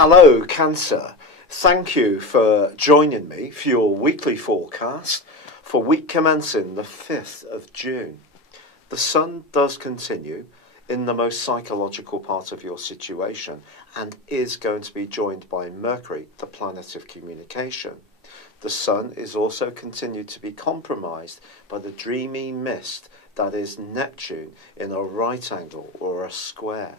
Hello, Cancer. Thank you for joining me for your weekly forecast for week commencing the 5th of June. The Sun does continue in the most psychological part of your situation and is going to be joined by Mercury, the planet of communication. The Sun is also continued to be compromised by the dreamy mist that is Neptune in a right angle or a square.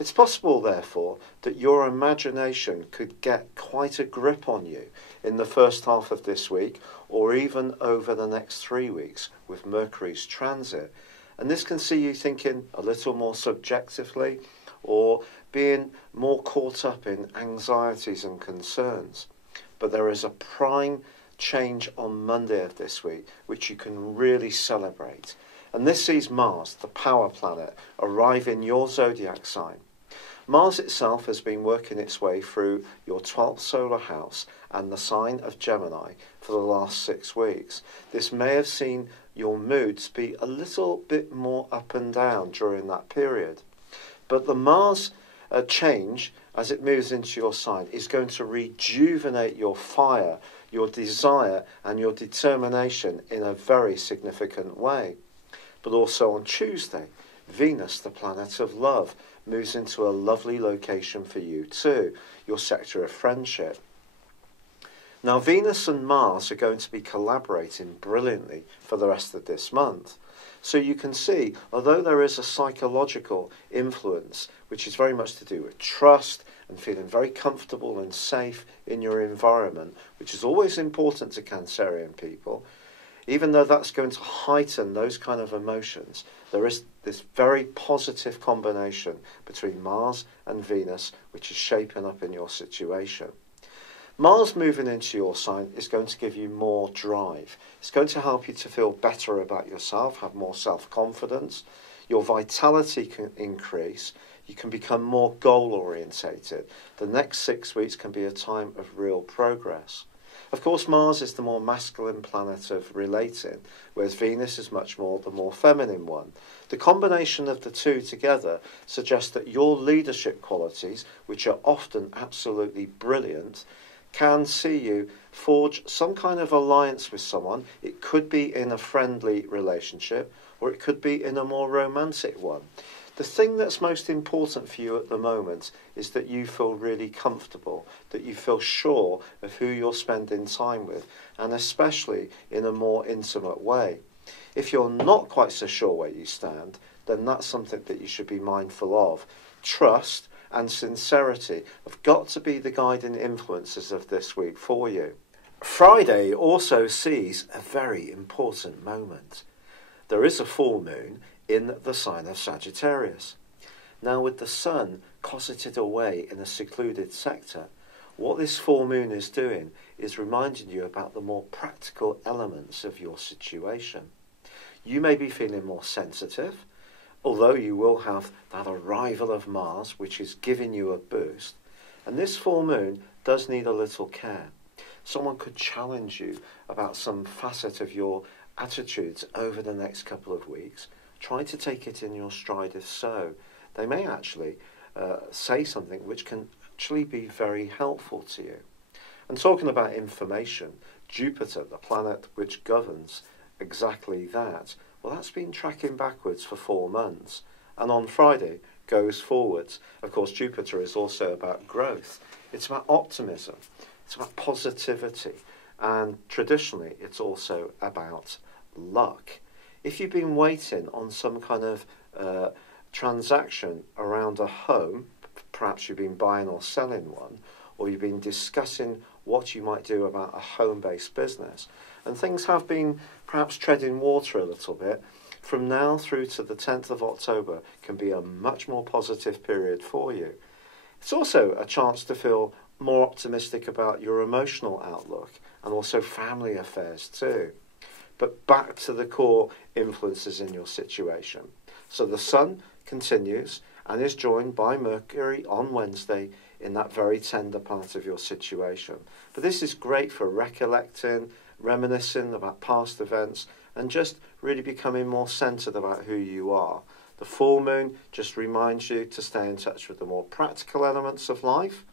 It's possible, therefore, that your imagination could get quite a grip on you in the first half of this week or even over the next 3 weeks with Mercury's transit. And this can see you thinking a little more subjectively or being more caught up in anxieties and concerns. But there is a prime change on Monday of this week which you can really celebrate. And this sees Mars, the power planet, arrive in your zodiac sign. Mars itself has been working its way through your 12th solar house and the sign of Gemini for the last 6 weeks. This may have seen your moods be a little bit more up and down during that period. But the Mars change, as it moves into your sign, is going to rejuvenate your fire, your desire and your determination in a very significant way. But also on Tuesday, Venus, the planet of love, moves into a lovely location for you too, your sector of friendship. Now, Venus and Mars are going to be collaborating brilliantly for the rest of this month. So you can see, although there is a psychological influence, which is very much to do with trust and feeling very comfortable and safe in your environment, which is always important to Cancerian people, even though that's going to heighten those kind of emotions, there is this very positive combination between Mars and Venus, which is shaping up in your situation. Mars moving into your sign is going to give you more drive. It's going to help you to feel better about yourself, have more self-confidence. Your vitality can increase. You can become more goal-orientated. The next 6 weeks can be a time of real progress. Of course, Mars is the more masculine planet of relating, whereas Venus is much more the more feminine one. The combination of the two together suggests that your leadership qualities, which are often absolutely brilliant, can see you forge some kind of alliance with someone. It could be in a friendly relationship, or it could be in a more romantic one. The thing that's most important for you at the moment is that you feel really comfortable, that you feel sure of who you're spending time with, and especially in a more intimate way. If you're not quite so sure where you stand, then that's something that you should be mindful of. Trust and sincerity have got to be the guiding influences of this week for you. Friday also sees a very important moment. There is a full moon in the sign of Sagittarius. Now, with the Sun cosseted away in a secluded sector, what this full moon is doing is reminding you about the more practical elements of your situation. You may be feeling more sensitive, although you will have that arrival of Mars, which is giving you a boost. And this full moon does need a little care. Someone could challenge you about some facet of your attitudes over the next couple of weeks. Try to take it in your stride if so. They may actually say something which can actually be very helpful to you. And talking about information, Jupiter, the planet which governs exactly that, well, that's been tracking backwards for 4 months. And on Friday goes forwards. Of course, Jupiter is also about growth. It's about optimism. It's about positivity. And traditionally, it's also about luck. If you've been waiting on some kind of transaction around a home, perhaps you've been buying or selling one, or you've been discussing what you might do about a home-based business, and things have been perhaps treading water a little bit, from now through to the 10th of October can be a much more positive period for you. It's also a chance to feel more optimistic about your emotional outlook and also family affairs too. But back to the core influences in your situation. So the Sun continues and is joined by Mercury on Wednesday in that very tender part of your situation. But this is great for recollecting, reminiscing about past events, and just really becoming more centered about who you are. The full moon just reminds you to stay in touch with the more practical elements of life,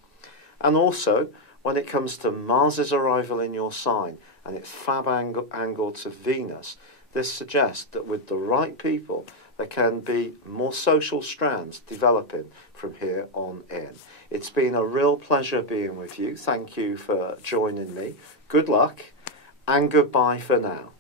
And also, when it comes to Mars's arrival in your sign and its fab angle to Venus, this suggests that with the right people, there can be more social strands developing from here on in. It's been a real pleasure being with you. Thank you for joining me. Good luck and goodbye for now.